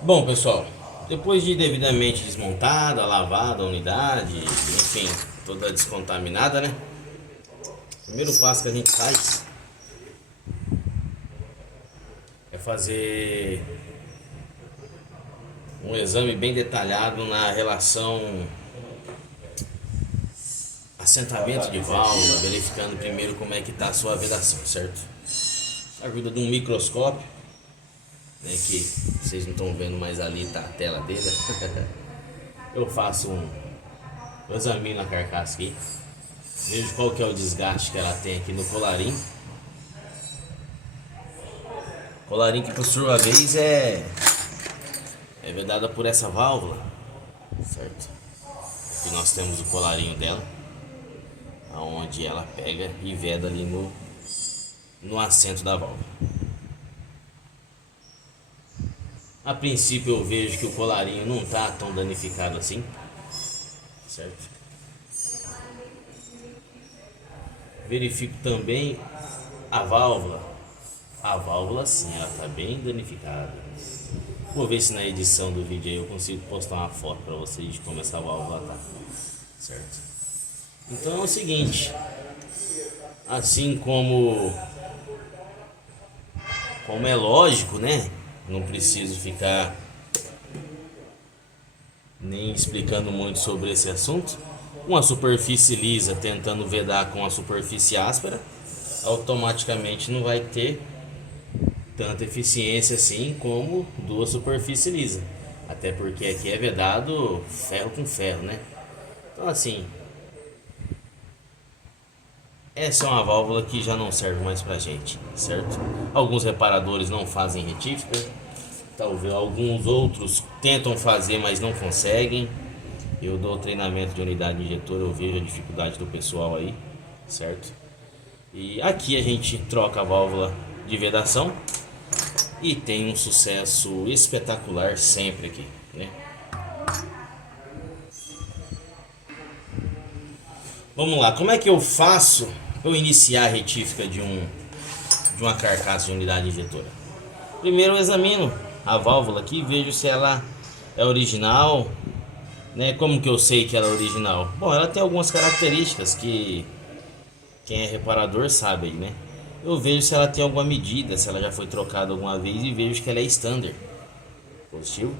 Bom, pessoal, depois de devidamente desmontada, lavada a unidade, enfim, toda descontaminada, né? O primeiro passo que a gente faz é fazer um exame bem detalhado na relação assentamento de válvula, verificando primeiro como é que está a sua vedação, certo? A ajuda de um microscópio, né, que vocês não estão vendo, mas ali está a tela dele. Eu examino a carcaça aqui, vejo qual que é o desgaste que ela tem aqui no colarinho. Colarinho que por sua vez é vedada por essa válvula, certo? Aqui nós temos o colarinho dela, aonde ela pega e veda ali no assento da válvula. A princípio eu vejo que o colarinho não está tão danificado assim, certo? Verifico também a válvula. A válvula sim, ela está bem danificada. Vou ver se na edição do vídeo aí eu consigo postar uma foto para vocês de como essa válvula tá, certo? Então é o seguinte, assim como é lógico, né? Não preciso ficar nem explicando muito sobre esse assunto. Uma superfície lisa tentando vedar com a superfície áspera, automaticamente não vai ter tanta eficiência assim como duas superfícies lisas. Até porque aqui é vedado ferro com ferro, né? Então assim, essa é uma válvula que já não serve mais pra gente, certo? Alguns reparadores não fazem retífica, talvez alguns outros tentam fazer, mas não conseguem. Eu dou treinamento de unidade injetora, eu vejo a dificuldade do pessoal aí, certo? E aqui a gente troca a válvula de vedação e tem um sucesso espetacular sempre aqui, né? Vamos lá, como é que eu faço para eu iniciar a retífica de uma carcaça de unidade injetora? Primeiro eu examino a válvula aqui e vejo se ela é original, né? Como que eu sei que ela é original? Bom, ela tem algumas características que quem é reparador sabe, né? Eu vejo se ela tem alguma medida, se ela já foi trocada alguma vez e vejo que ela é standard. Positivo.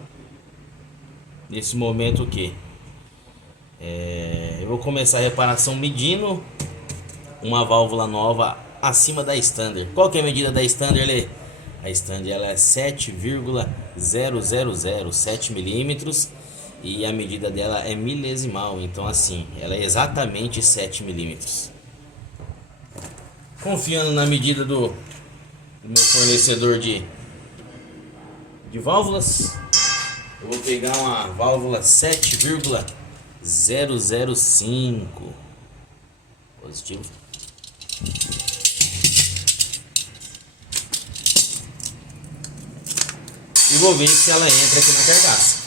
Nesse momento o que? Eu vou começar a reparação medindo uma válvula nova acima da standard. Qual que é a medida da standard, Lê? A standard ela é 7,000 milímetros e a medida dela é milesimal, então assim, ela é exatamente 7 milímetros. Confiando na medida do meu fornecedor de válvulas, eu vou pegar uma válvula 7,005 positivo. E vou ver se ela entra aqui na carcaça.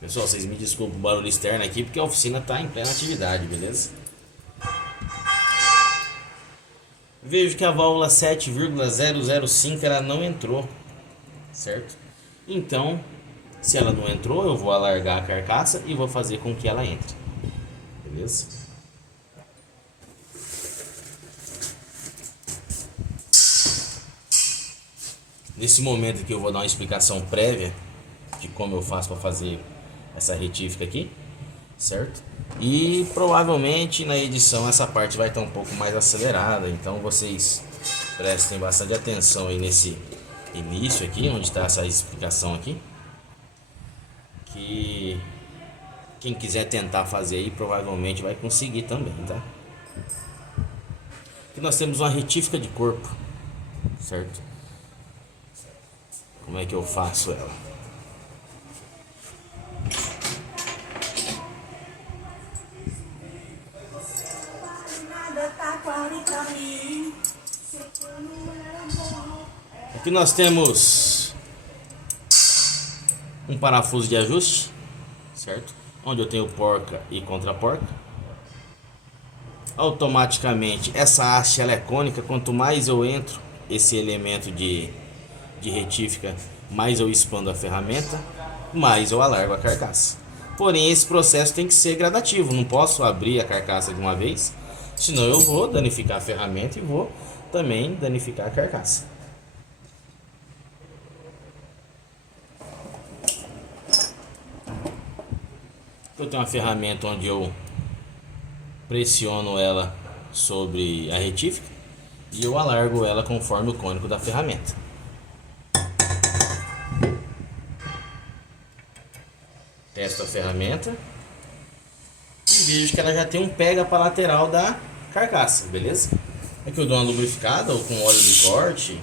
Pessoal, vocês me desculpem o barulho externo aqui porque a oficina está em plena atividade, beleza? Vejo que a válvula 7,005 ela não entrou, certo? Então, se ela não entrou, eu vou alargar a carcaça e vou fazer com que ela entre, beleza? Nesse momento que eu vou dar uma explicação prévia de como eu faço para fazer essa retífica aqui, certo? E provavelmente na edição essa parte vai estar um pouco mais acelerada, então vocês prestem bastante atenção aí nesse início aqui, onde está essa explicação aqui, que quem quiser tentar fazer aí provavelmente vai conseguir também, tá? Aqui nós temos uma retífica de corpo, certo? Como é que eu faço ela? Aqui nós temos um parafuso de ajuste, certo? Onde eu tenho porca e contra-porca. automaticamente essa haste ela é cônica. Quanto mais eu entro esse elemento de retífica, mais eu expando a ferramenta, mais eu alargo a carcaça. Porém, esse processo tem que ser gradativo. Não posso abrir a carcaça de uma vez, senão eu vou danificar a ferramenta e vou também danificar a carcaça. Eu tenho uma ferramenta onde eu pressiono ela sobre a retífica e eu alargo ela conforme o cônico da ferramenta. Testo a ferramenta e vejo que ela já tem um pega para lateral da carcaça, beleza? Aqui eu dou uma lubrificada ou com óleo de corte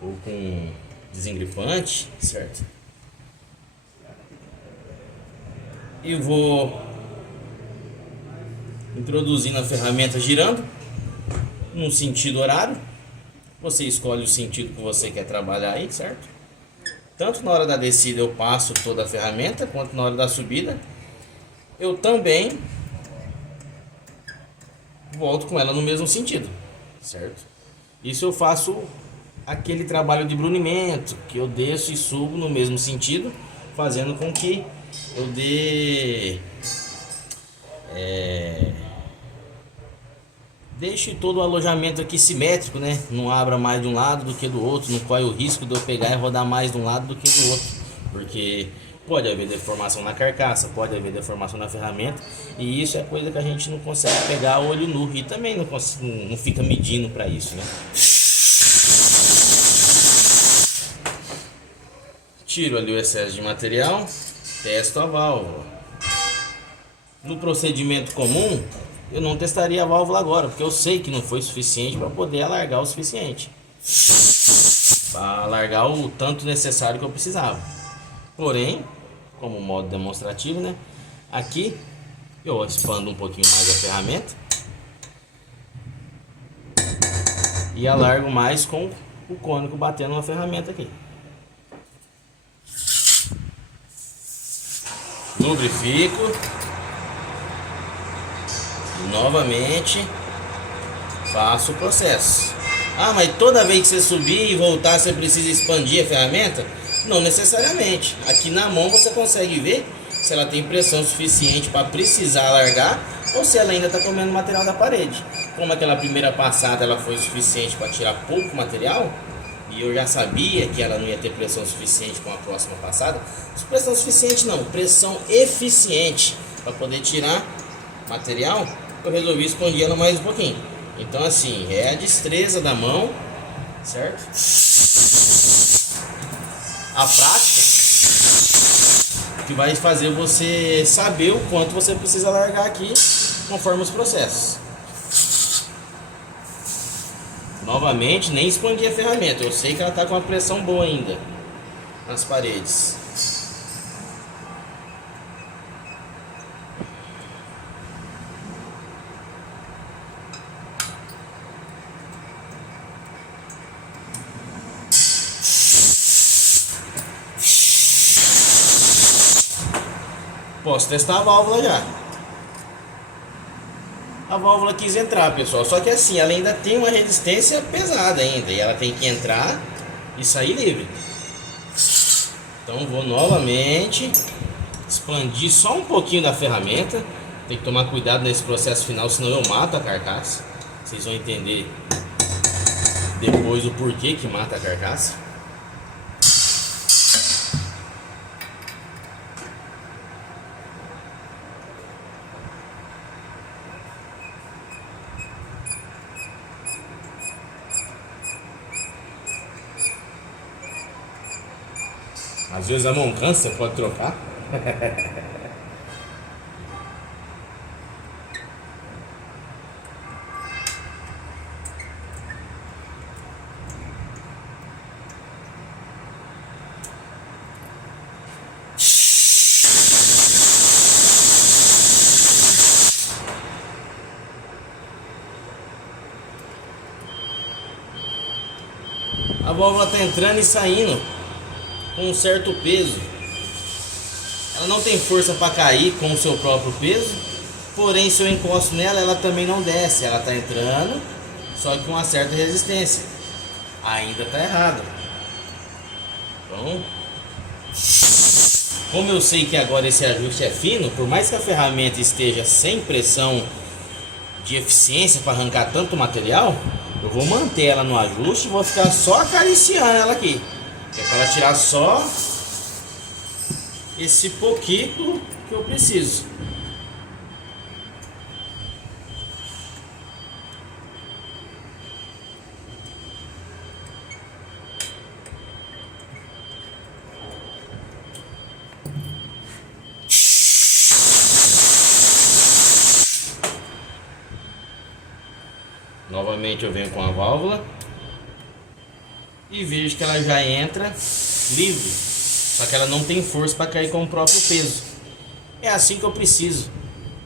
ou com desengripante, certo? E vou introduzindo a ferramenta girando num sentido horário. Você escolhe o sentido que você quer trabalhar aí, certo? Tanto na hora da descida eu passo toda a ferramenta, quanto na hora da subida eu também volto com ela no mesmo sentido, certo? Isso eu faço aquele trabalho de brunimento, que eu desço e subo no mesmo sentido, fazendo com que eu deixe todo o alojamento aqui simétrico, né? Não abra mais de um lado do que do outro, não corre o risco de eu pegar e rodar mais de um lado do que do outro, porque pode haver deformação na carcaça, pode haver deformação na ferramenta, e isso é coisa que a gente não consegue pegar a olho nu e também não fica medindo para isso, né? Tiro ali o excesso de material, testo a válvula. No procedimento comum, eu não testaria a válvula agora, porque eu sei que não foi suficiente para poder alargar o suficiente, para alargar o tanto necessário que eu precisava. Porém, como modo demonstrativo, né? Aqui eu expando um pouquinho mais a ferramenta e alargo mais com o cônico batendo na ferramenta aqui. Lubrifico. E novamente faço o processo. Ah, mas toda vez que você subir e voltar você precisa expandir a ferramenta? Não necessariamente. Aqui na mão você consegue ver se ela tem pressão suficiente para precisar largar ou se ela ainda está comendo material da parede. Como aquela primeira passada ela foi suficiente para tirar pouco material e eu já sabia que ela não ia ter pressão suficiente com a próxima passada. Pressão suficiente não, pressão eficiente para poder tirar material. Eu resolvi expandir ela mais um pouquinho. Então assim, é a destreza da mão, certo? A prática que vai fazer você saber o quanto você precisa largar aqui conforme os processos. Novamente, nem expandi a ferramenta. Eu sei que ela está com uma pressão boa ainda nas paredes. Posso testar a válvula já. A válvula quis entrar, pessoal, só que assim, ela ainda tem uma resistência pesada ainda, e ela tem que entrar e sair livre. Então vou novamente expandir só um pouquinho da ferramenta. Tem que tomar cuidado nesse processo final, senão eu mato a carcaça. Vocês vão entender depois o porquê que mata a carcaça. Às vezes a mão cansa, pode trocar. A válvula está entrando e saindo com um certo peso. Ela não tem força para cair com o seu próprio peso Porém, se eu encosto nela, ela também não desce. Ela está entrando, só que com uma certa resistência. Ainda está errado. Então, como eu sei que agora esse ajuste é fino, por mais que a ferramenta esteja sem pressão de eficiência para arrancar tanto material, eu vou manter ela no ajuste e vou ficar só acariciando ela aqui. É para ela tirar só esse pouquinho que eu preciso. Novamente eu venho com a válvula e vejo que ela já entra livre, só que ela não tem força para cair com o próprio peso. É assim que eu preciso,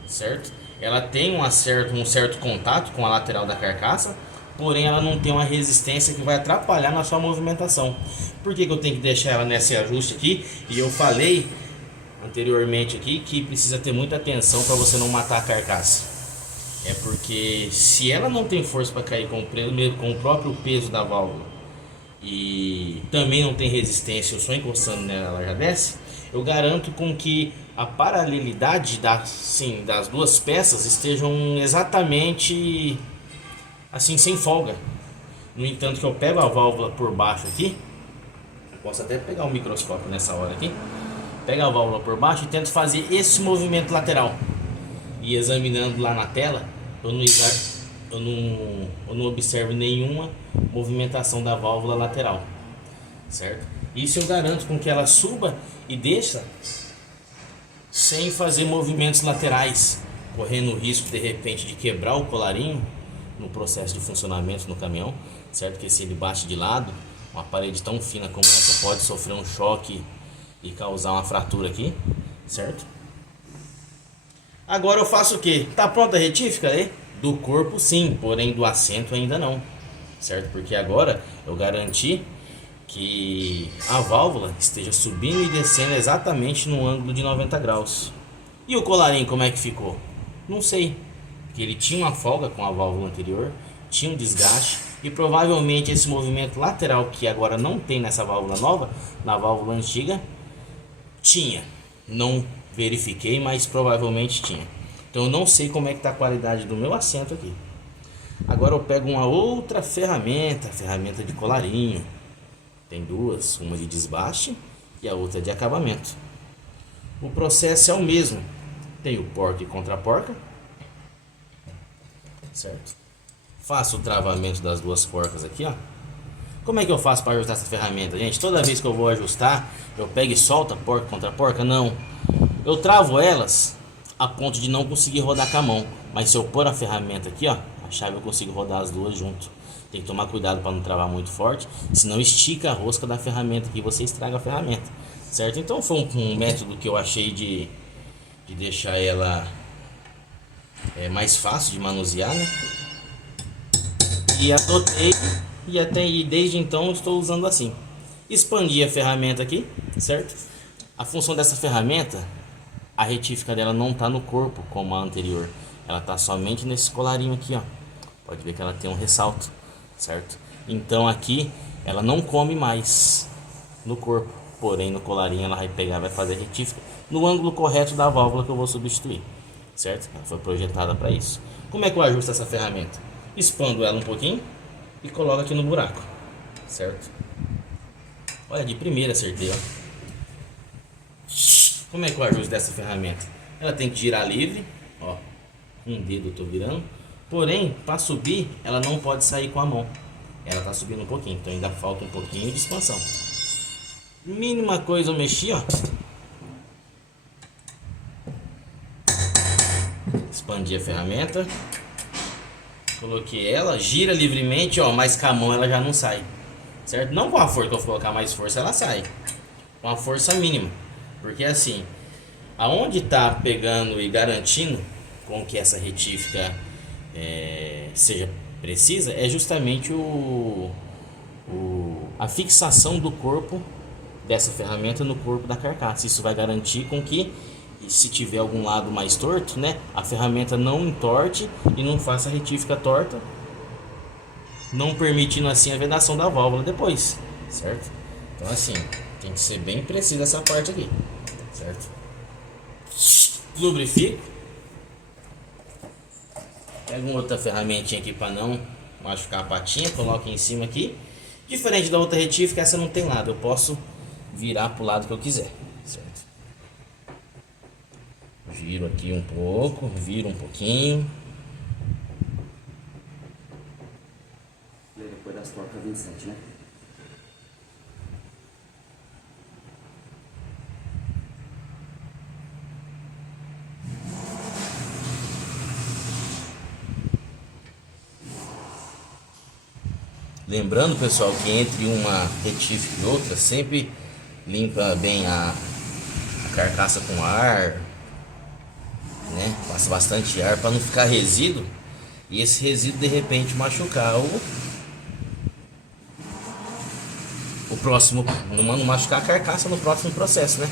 certo? Ela tem um certo contato com a lateral da carcaça, porém ela não tem uma resistência que vai atrapalhar na sua movimentação. Por que eu tenho que deixar ela nesse ajuste aqui? E eu falei anteriormente aqui que precisa ter muita atenção para você não matar a carcaça. É porque se ela não tem força para cair com o próprio peso da válvula e também não tem resistência, eu só encostando nela ela já desce, eu garanto com que a paralelidade das duas peças estejam exatamente assim, sem folga. No entanto, que eu pego a válvula por baixo aqui, posso até pegar um microscópio nessa hora aqui, pego a válvula por baixo e tento fazer esse movimento lateral. E examinando lá na tela, eu não observo nenhuma movimentação da válvula lateral, certo? Isso eu garanto com que ela suba e desça sem fazer movimentos laterais, correndo o risco de repente de quebrar o colarinho no processo de funcionamento no caminhão, certo? Que se ele bate de lado, uma parede tão fina como essa pode sofrer um choque e causar uma fratura aqui, certo? Agora eu faço o que? Tá pronta a retífica aí? Do corpo sim, porém do assento ainda não, certo? Porque agora eu garanti que a válvula esteja subindo e descendo exatamente no ângulo de 90 graus. E o colarinho como é que ficou? Não sei, porque ele tinha uma folga com a válvula anterior, tinha um desgaste e provavelmente esse movimento lateral que agora não tem nessa válvula nova, na válvula antiga, tinha. Não verifiquei, mas provavelmente tinha. Então eu não sei como é que está a qualidade do meu assento aqui. Agora eu pego uma outra ferramenta de colarinho. Tem duas, uma de desbaste e a outra de acabamento. O processo é o mesmo. Tem o porca e contra-porca, certo? Faço o travamento das duas porcas aqui, ó. Como é que eu faço para ajustar essa ferramenta, gente? Toda vez que eu vou ajustar, eu pego e solto a porca contra porca? Não. Eu travo elas a ponto de não conseguir rodar com a mão. Mas se eu pôr a ferramenta aqui, ó, a chave eu consigo rodar as duas junto. Tem que tomar cuidado para não travar muito forte, senão estica a rosca da ferramenta aqui e você estraga a ferramenta, certo? Então foi um método que eu achei de deixar ela mais fácil de manusear, né? E adotei e desde então estou usando assim. Expandi a ferramenta aqui, certo? A função dessa ferramenta, a retífica dela não está no corpo como a anterior, ela está somente nesse colarinho aqui, ó. Pode ver que ela tem um ressalto, certo? Então aqui ela não come mais no corpo, porém no colarinho ela vai pegar, vai fazer a retífica no ângulo correto da válvula que eu vou substituir, certo? Ela foi projetada para isso. Como é que eu ajusto essa ferramenta? Expando ela um pouquinho e coloco aqui no buraco, certo? Olha, de primeira acertei, ó. Como é que eu ajusto dessa ferramenta? Ela tem que girar livre, ó. Um dedo eu tô virando. Porém, para subir, ela não pode sair com a mão. Ela tá subindo um pouquinho, então ainda falta um pouquinho de expansão. Mínima coisa eu mexi, ó. Expandi a ferramenta. Coloquei ela, gira livremente, ó, mas com a mão ela já não sai, certo? Não com a força, que eu vou colocar mais força, ela sai. Com a força mínima. Porque assim, aonde tá pegando e garantindo com que essa retífica seja precisa, é justamente a fixação do corpo dessa ferramenta no corpo da carcaça. Isso vai garantir com que e se tiver algum lado mais torto, né, a ferramenta não entorte e não faça a retífica torta, não permitindo assim a vedação da válvula depois, certo? Então assim, tem que ser bem preciso essa parte aqui, certo? Lubrifico. Pega uma outra ferramentinha aqui para não machucar a patinha, coloca em cima aqui. Diferente da outra retífica, essa não tem lado, eu posso virar pro lado que eu quiser, certo? Giro aqui um pouco, viro um pouquinho. Depois das torcas 27, né? Lembrando, pessoal, que entre uma retífica e outra, sempre limpa bem a carcaça com ar, né? Passa bastante ar para não ficar resíduo e esse resíduo de repente machucar o próximo, não machucar a carcaça no próximo processo, né?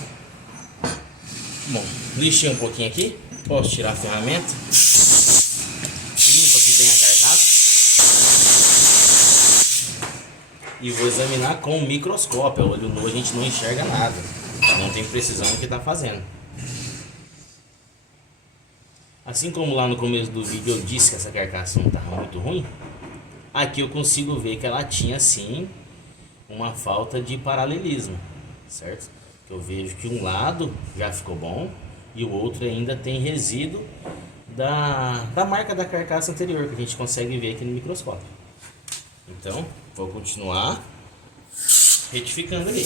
Bom, lixei um pouquinho aqui, posso tirar a ferramenta, limpo aqui bem a carcaça e vou examinar com o microscópio. A olho nu a gente não enxerga nada, não tem precisão no que está fazendo. Assim como lá no começo do vídeo eu disse que essa carcaça não estava muito ruim, aqui eu consigo ver que ela tinha sim uma falta de paralelismo, certo? Eu vejo que um lado já ficou bom e o outro ainda tem resíduo da marca da carcaça anterior, que a gente consegue ver aqui no microscópio. Então vou continuar retificando ali.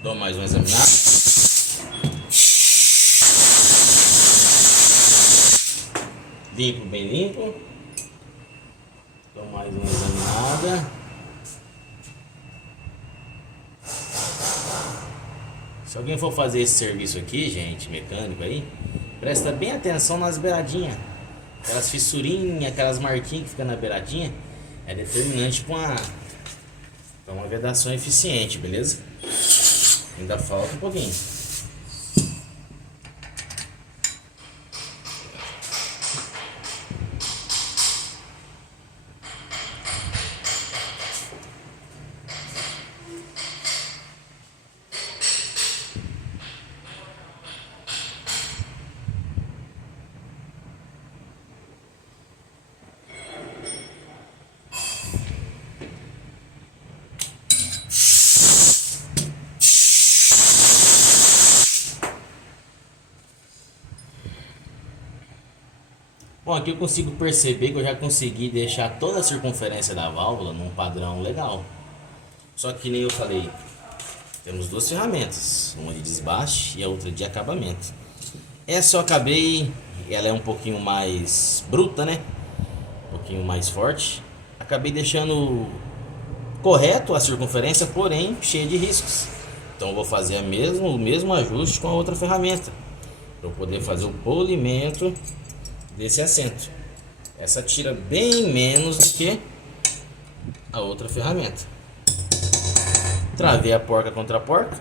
Dou mais uma examinada. Limpo, bem limpo. Dou mais uma examinada. Se alguém for fazer esse serviço aqui, gente, mecânico aí, presta bem atenção nas beiradinhas. Aquelas fissurinhas, aquelas marquinhas que ficam na beiradinha, é determinante para uma vedação eficiente, beleza? Ainda falta um pouquinho. Bom, aqui eu consigo perceber que eu já consegui deixar toda a circunferência da válvula num padrão legal. Só que nem eu falei, temos duas ferramentas, uma de desbaste e a outra de acabamento. Essa eu acabei, ela é um pouquinho mais bruta, né? Um pouquinho mais forte. Acabei deixando correto a circunferência, porém cheia de riscos. Então eu vou fazer o mesmo ajuste com a outra ferramenta, para eu poder fazer o polimento desse assento. Essa tira bem menos do que a outra ferramenta. Travei a porca contra a porca,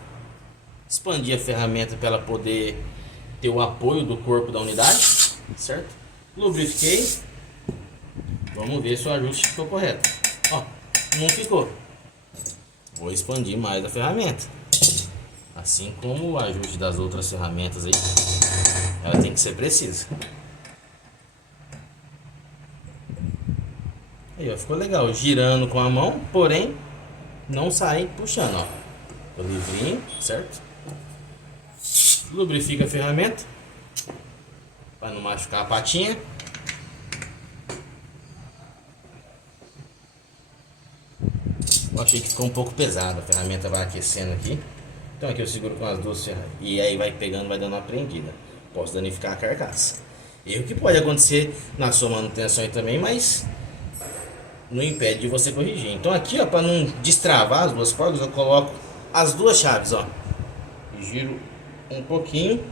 expandi a ferramenta para ela poder ter o apoio do corpo da unidade, certo? Lubrifiquei. Vamos ver se o ajuste ficou correto. Ó, não ficou. Vou expandir mais a ferramenta. Assim como o ajuste das outras ferramentas aí, ela tem que ser precisa. Aí, ó, ficou legal, girando com a mão, porém não sai puxando, ó. O livrinho, certo? Lubrifica a ferramenta para não machucar a patinha. achei que ficou um pouco pesado, a ferramenta vai aquecendo aqui. Então aqui eu seguro com as duas ferramentas e aí vai pegando, vai dando uma prendida. Posso danificar a carcaça. Erro que pode acontecer na sua manutenção aí também, mas não impede de você corrigir. Então aqui, ó, para não destravar as duas cordas, eu coloco as duas chaves, ó. Giro um pouquinho,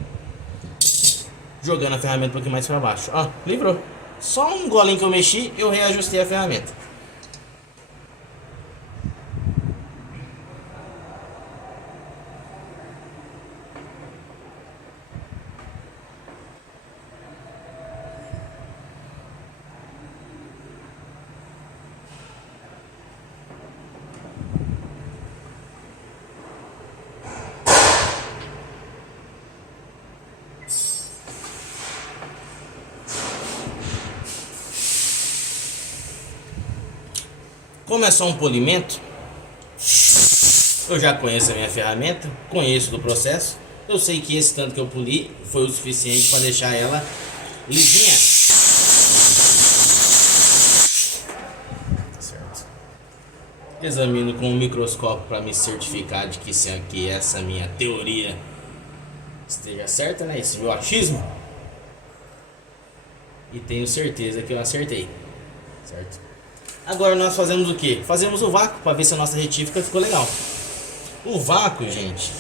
jogando a ferramenta um pouquinho mais para baixo. Ó, livrou. Só um golinho que eu mexi, eu reajustei a ferramenta. Como é só um polimento, eu já conheço a minha ferramenta, conheço do processo. Eu sei que esse tanto que eu poli foi o suficiente para deixar ela lisinha. Certo. Examino com um microscópio para me certificar de que essa minha teoria esteja certa, né? Esse meu achismo. E tenho certeza que eu acertei, certo? Agora nós fazemos o que? Fazemos o vácuo para ver se a nossa retífica ficou legal. O vácuo, gente,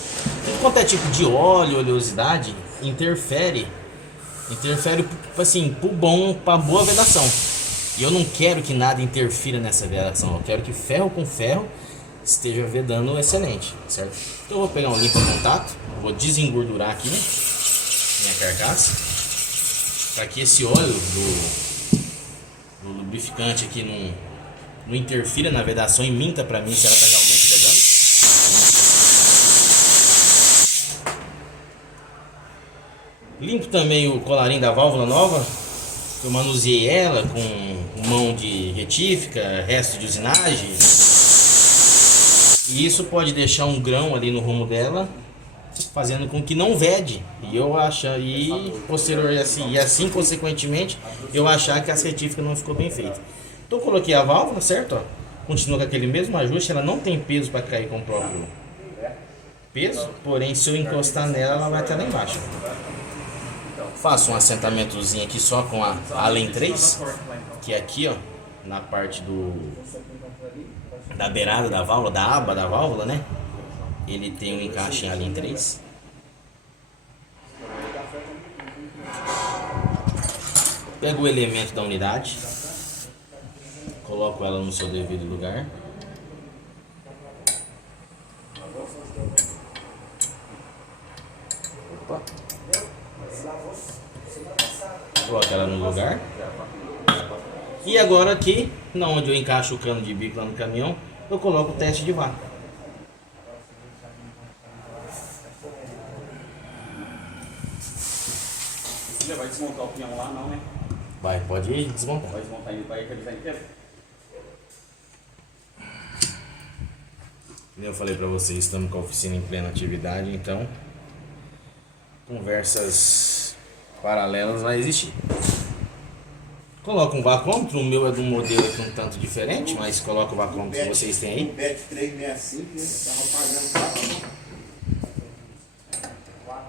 tudo quanto é tipo de óleo, oleosidade, interfere assim, pro bom, pra boa vedação. E eu não quero que nada interfira nessa vedação. Eu quero que ferro com ferro esteja vedando excelente, certo? Então eu vou pegar um limpa-contato, vou desengordurar aqui minha carcaça, para que esse óleo do lubrificante aqui não interfira na vedação e minta para mim se ela está realmente vedando. Limpo também o colarinho da válvula nova. Eu manuseei ela com mão de retífica, resto de usinagem. E isso pode deixar um grão ali no rumo dela, fazendo com que não vede. E assim consequentemente eu achar que a retífica não ficou bem feita. Então eu coloquei a válvula, certo? Ó, continua com aquele mesmo ajuste, ela não tem peso para cair com o próprio peso, porém se eu encostar nela, ela vai até lá embaixo. Faço um assentamentozinho aqui só com a Allen 3, que é aqui, ó, na parte da beirada da válvula, da aba da válvula, né? Ele tem um encaixe em Allen 3. Pego o elemento da unidade, coloco ela no seu devido lugar. Opa. Coloco ela no lugar. E agora aqui, onde eu encaixo o cano de bico lá no caminhão, eu coloco o teste de vácuo. Você já vai desmontar o pinhão lá, não, né? Vai, pode ir desmontar. Vai desmontar ele para equalizar inteiro? Como eu falei pra vocês, estamos com a oficina em plena atividade, então conversas paralelas vai existir. Coloca um vacômetro, o meu é de um modelo aqui um tanto diferente, mas coloca o vacômetro que vocês têm aí. Bet 365, né? Tava pagando 4.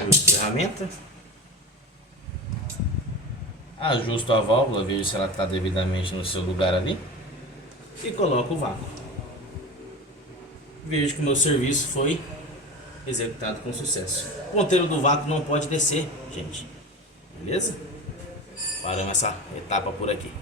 Ajusto a ferramenta. Ajusto a válvula, vejo se ela está devidamente no seu lugar ali. E coloco o vácuo. Vejo que o meu serviço foi executado com sucesso. O ponteiro do vácuo não pode descer, gente. Beleza? Paramos essa etapa por aqui.